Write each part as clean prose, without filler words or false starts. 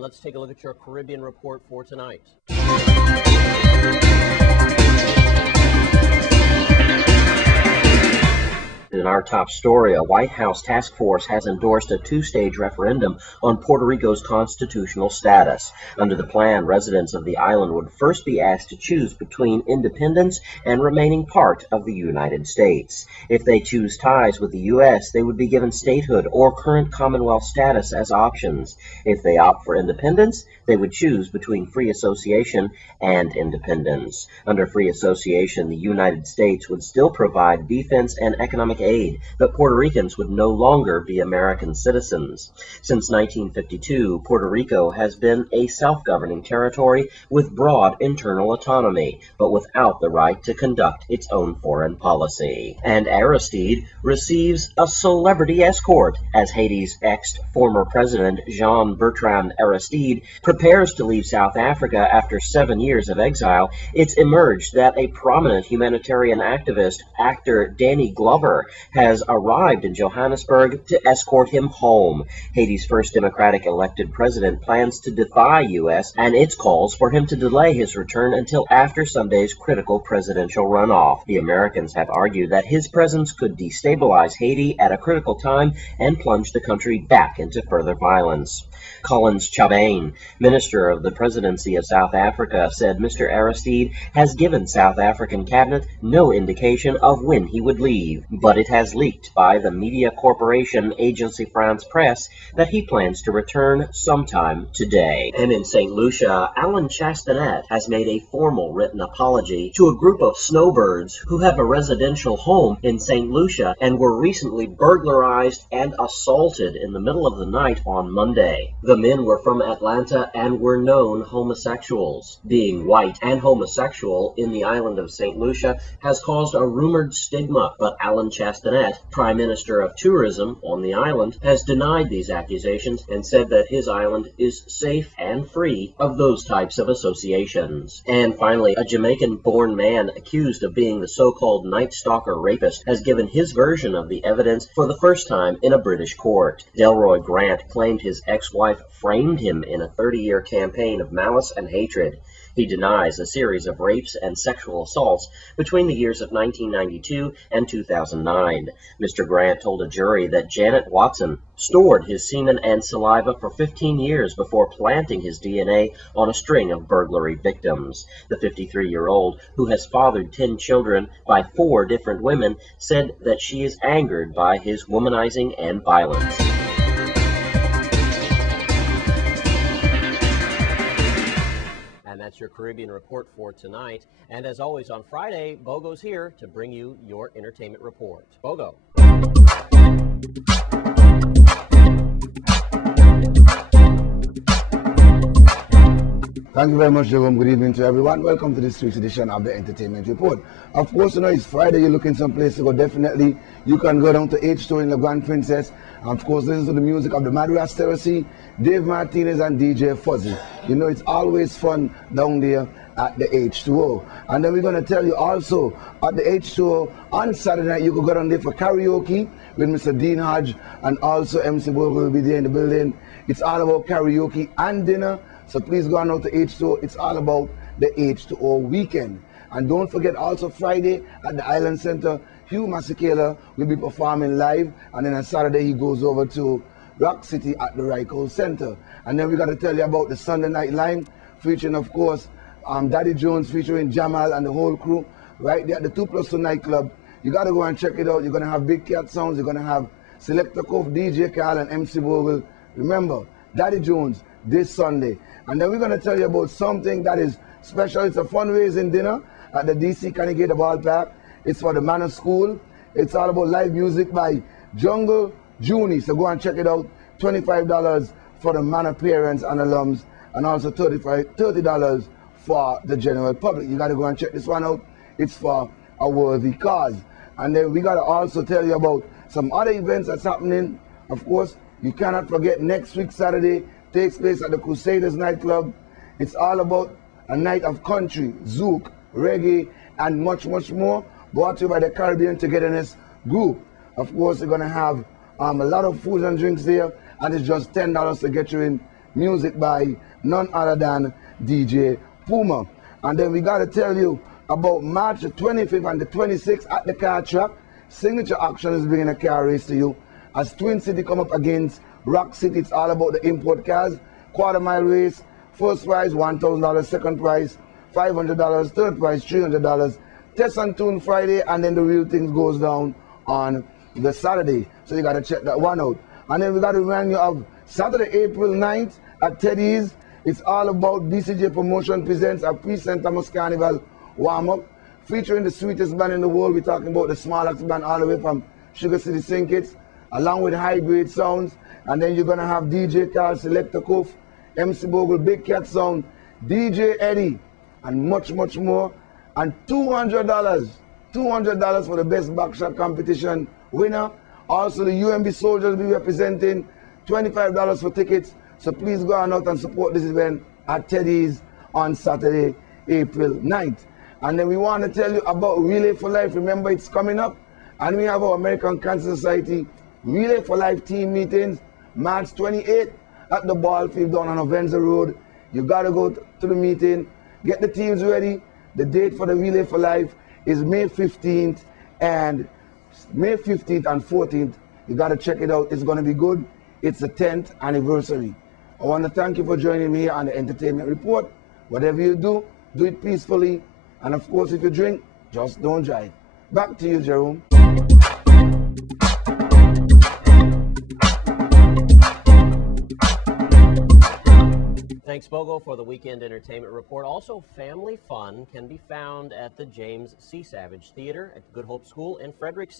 And let's take a look at your Caribbean report for tonight. In our top story, a White House task force has endorsed a two-stage referendum on Puerto Rico's constitutional status. Under the plan, residents of the island would first be asked to choose between independence and remaining part of the United States. If they choose ties with the U.S., they would be given statehood or current Commonwealth status as options. If they opt for independence, they would choose between free association and independence. Under free association, the United States would still provide defense and economic aid, but Puerto Ricans would no longer be American citizens. Since 1952, Puerto Rico has been a self-governing territory with broad internal autonomy, but without the right to conduct its own foreign policy. And Aristide receives a celebrity escort as Haiti's ex-former president Jean-Bertrand Aristide prepares to leave South Africa after 7 years of exile. It's emerged that a prominent humanitarian activist, actor Danny Glover, has arrived in Johannesburg to escort him home. Haiti's first democratic elected president plans to defy U.S. and its calls for him to delay his return until after Sunday's critical presidential runoff. The Americans have argued that his presence could destabilize Haiti at a critical time and plunge the country back into further violence. Collins Chabane, Minister of the Presidency of South Africa, said Mr. Aristide has given South African cabinet no indication of when he would leave, but it has leaked by the media corporation Agence France Presse that he plans to return sometime today. And in St. Lucia, Alan Chastanet has made a formal written apology to a group of snowbirds who have a residential home in St. Lucia and were recently burglarized and assaulted in the middle of the night on Monday. The men were from Atlanta and were known homosexuals. Being white and homosexual in the island of St. Lucia has caused a rumored stigma, but Alan Chastanet, Prime Minister of Tourism on the island, has denied these accusations and said that his island is safe and free of those types of associations. And finally, a Jamaican-born man accused of being the so-called Night Stalker rapist has given his version of the evidence for the first time in a British court. Delroy Grant claimed his ex-wife framed him in a 30-year campaign of malice and hatred. He denies a series of rapes and sexual assaults between the years of 1992 and 2009. Mr. Grant told a jury that Janet Watson stored his semen and saliva for 15 years before planting his DNA on a string of burglary victims. The 53-year-old, who has fathered 10 children by 4 different women, said that she is angered by his womanizing and violence. And that's your Caribbean report for tonight. And as always on Friday, Bogo's here to bring you your entertainment report. Bogo. Thank you very much, Jerome. Good evening to everyone. Welcome to this week's edition of the Entertainment Report. Of course, you know, it's Friday. You're looking someplace to go. Definitely, you can go down to H2 in the Grand Princess. And of course, listen to the music of the Mad Rasterity, Dave Martinez, and DJ Fuzzy. You know, it's always fun down there at the H2O. And then we're going to tell you also, at the H2O, on Saturday night, you can go down there for karaoke with Mr. Dean Hodge, and also MC Bogle will be there in the building. It's all about karaoke and dinner. So please go on out to H2O. It's all about the H2O weekend. And don't forget also Friday at the Island Center, Hugh Masekela will be performing live. And then on Saturday he goes over to Rock City at the Ryco Center. And then we got to tell you about the Sunday Night Line, featuring of course Daddy Jones, featuring Jamal and the whole crew right there at the 2+2 nightclub. You got to go and check it out. You're going to have Big Cat Sounds. You're going to have Selector Cove, DJ Carl, and MC Bogle. Remember, Daddy Jones this Sunday. And then we're going to tell you about something that is special. It's a fundraising dinner at the DC Carnegie Ballpark. It's for the Manor School. It's all about live music by Jungle Junie. So go and check it out. $25 for the Manor parents and alums, and also $30 for the general public. You got to go and check this one out. It's for a worthy cause. And then we got to also tell you about some other events that's happening. Of course, you cannot forget next week, Saturday, takes place at the Crusaders nightclub. It's all about a night of country, zouk, reggae, and much, much more, brought to you by the Caribbean Togetherness Group. Of course, you're going to have a lot of food and drinks there, and it's just $10 to get you in Music by none other than DJ Puma. And then we got to tell you about March the 25th and the 26th at the car track. Signature Action is bringing a car race to you. As Twin City come up against Rock City, it's all about the import cars. Quarter mile race, first prize $1,000, second prize $500, third prize $300. Test and tune Friday, and then the real thing goes down on the Saturday. So you got to check that one out. And then we got to remind you of Saturday, April 9th at Teddy's. It's all about BCJ Promotion presents a pre-St. Thomas Carnival warm-up featuring the sweetest band in the world. We're talking about the Smallest band all the way from Sugar City Syncits, along with high-grade sounds. And then you're going to have DJ Carl, Selector Koof, MC Bogle, Big Cat Sound, DJ Eddie, and much, much more. And $200 for the best backshot competition winner. Also, the UMB Soldiers will be representing, $25 for tickets. So please go on out and support this event at Teddy's on Saturday, April 9th. And then we want to tell you about Relay for Life. Remember, it's coming up. And we have our American Cancer Society Relay for Life team meetings, March 28th at the ball field down on Avenza Road. You got to go to the meeting, get the teams ready. The date for the Relay for Life is May 15th and 14th. You got to check it out. It's going to be good. It's the 10th anniversary. I want to thank you for joining me on the Entertainment Report. Whatever you do it peacefully. And of course, if you drink, just don't drive. Back to you, Jerome. Thanks, Bogo, for the Weekend Entertainment Report. Also, family fun can be found at the James C. Savage Theater at Good Hope School in Frederick.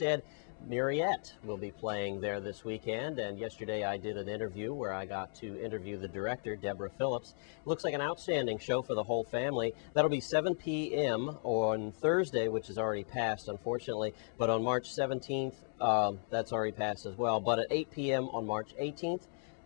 Mariette will be playing there this weekend, and yesterday I did an interview where I got to interview the director, Deborah Phillips. Looks like an outstanding show for the whole family. That'll be 7 p.m. on Thursday, which has already passed, unfortunately, but on March 17th, that's already passed as well, but at 8 p.m. on March 18th,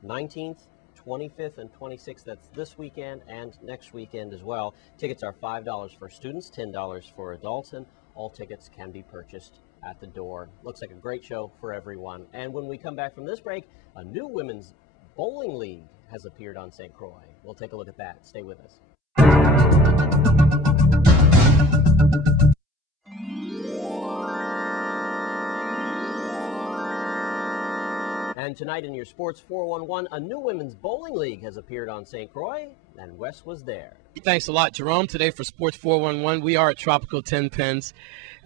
19th, 25th and 26th, that's this weekend and next weekend as well. Tickets are $5 for students, $10 for adults, and all tickets can be purchased at the door. Looks like a great show for everyone. And when we come back from this break, a new women's bowling league has appeared on St. Croix. We'll take a look at that. Stay with us. And tonight in your Sports 411, a new women's bowling league has appeared on St. Croix, and Wes was there. Thanks a lot, Jerome. Today for Sports 411, we are at Tropical 10 Pins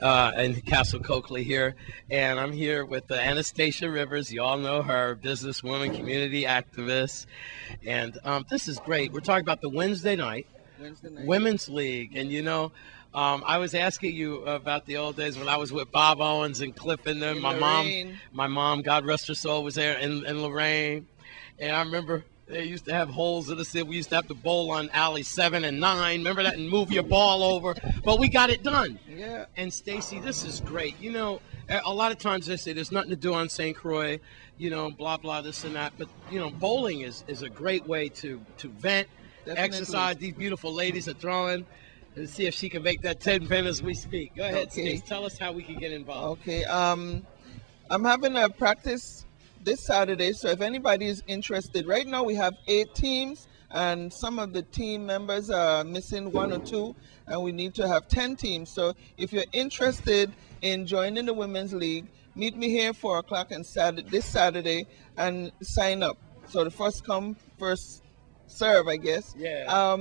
in Castle Coakley here, and I'm here with Anastasia Rivers. You all know her, businesswoman, community activist, and this is great. We're talking about the Wednesday night Women's League, and you know, I was asking you about the old days when I was with Bob Owens and Cliff and them. My mom, God rest her soul, was there in Lorraine, and I remember they used to have holes in the city. We used to have to bowl on alley 7 and 9. Remember that? And move your ball over. But we got it done. Yeah. And Stacy, this is great. You know, a lot of times they say there's nothing to do on St. Croix, you know, blah, blah, this and that. But, you know, bowling is a great way to vent, Definitely. exercise. These beautiful ladies are throwing. And see if she can make that 10 pin as we speak. Go ahead, Okay. Stace. Tell us how we can get involved. Okay. I'm having a practice this Saturday, so if anybody is interested, right now we have 8 teams, and some of the team members are missing 1 or 2, and we need to have 10 teams. So if you're interested in joining the Women's League, meet me here 4 o'clock and this Saturday and sign up. So the first come, first serve, I guess. Yeah.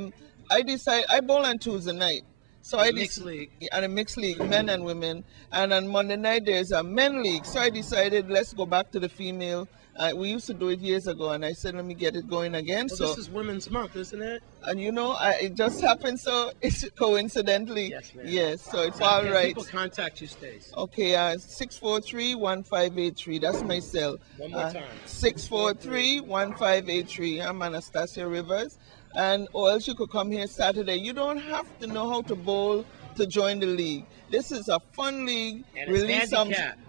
I bowl on Tuesday night. So I mixed league. And a mixed league, men and women. And on Monday night there's a men league. So I decided let's go back to the female. We used to do it years ago, and I said let me get it going again. Well, so this is Women's Month, isn't it? And you know, it just happened so it's coincidentally. Yes, ma'am. Yes, so it's How all can right. people contact you, Stace? Okay, 643-1583. That's my cell. One more time. 643-1583. I'm Anastasia Rivers. And or else you could come here Saturday. You don't have to know how to bowl to join the league. This is a fun league. And it's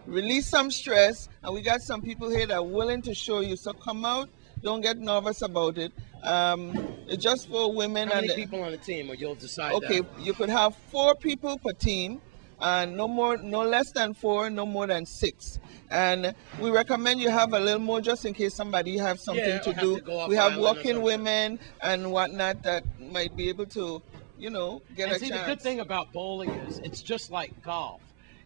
Release some stress. And we got some people here that are willing to show you. So come out. Don't get nervous about it. It's just for women. How many people on the team, or you'll decide Okay, that? you could have 4 people per team. no less than 4, no more than 6. And we recommend you have a little more just in case somebody have something Yeah, to or have do. to go off We have island or walking something. women and whatnot that might be able to, get And a see, chance. the good thing about bowling is it's just like golf.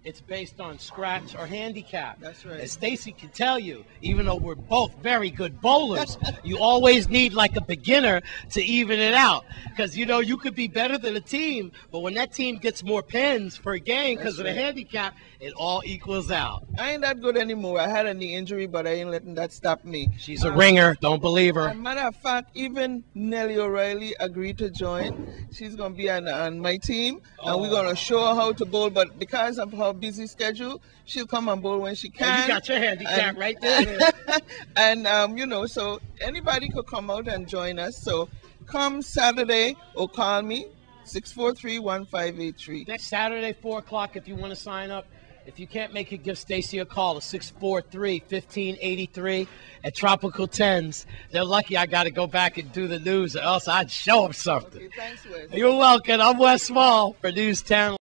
It's based on scratch or handicap. That's right. As Stacy can tell you, even though we're both very good bowlers, you always need like a beginner to even it out. Because, you could be better than a team, but when that team gets more pins per game because of the handicap, it all equals out. I ain't that good anymore. I had a knee injury, but I ain't letting that stop me. She's a ringer. Don't believe her. As a matter of fact, even Nellie O'Reilly agreed to join. She's going to be on my team, and we're going to show her how to bowl. But because of her busy schedule, she'll come and bowl when she can. Oh, you got your handicap right there. And, so anybody could come out and join us. So come Saturday or call me, 643-1583. Next Saturday, 4 o'clock, if you want to sign up. If you can't make it, give Stacy a call at 643-1583 at Tropical 10s. They're lucky I got to go back and do the news, or else I'd show them something. Okay, thanks, Wes. You're welcome. I'm Wes Small for News 10.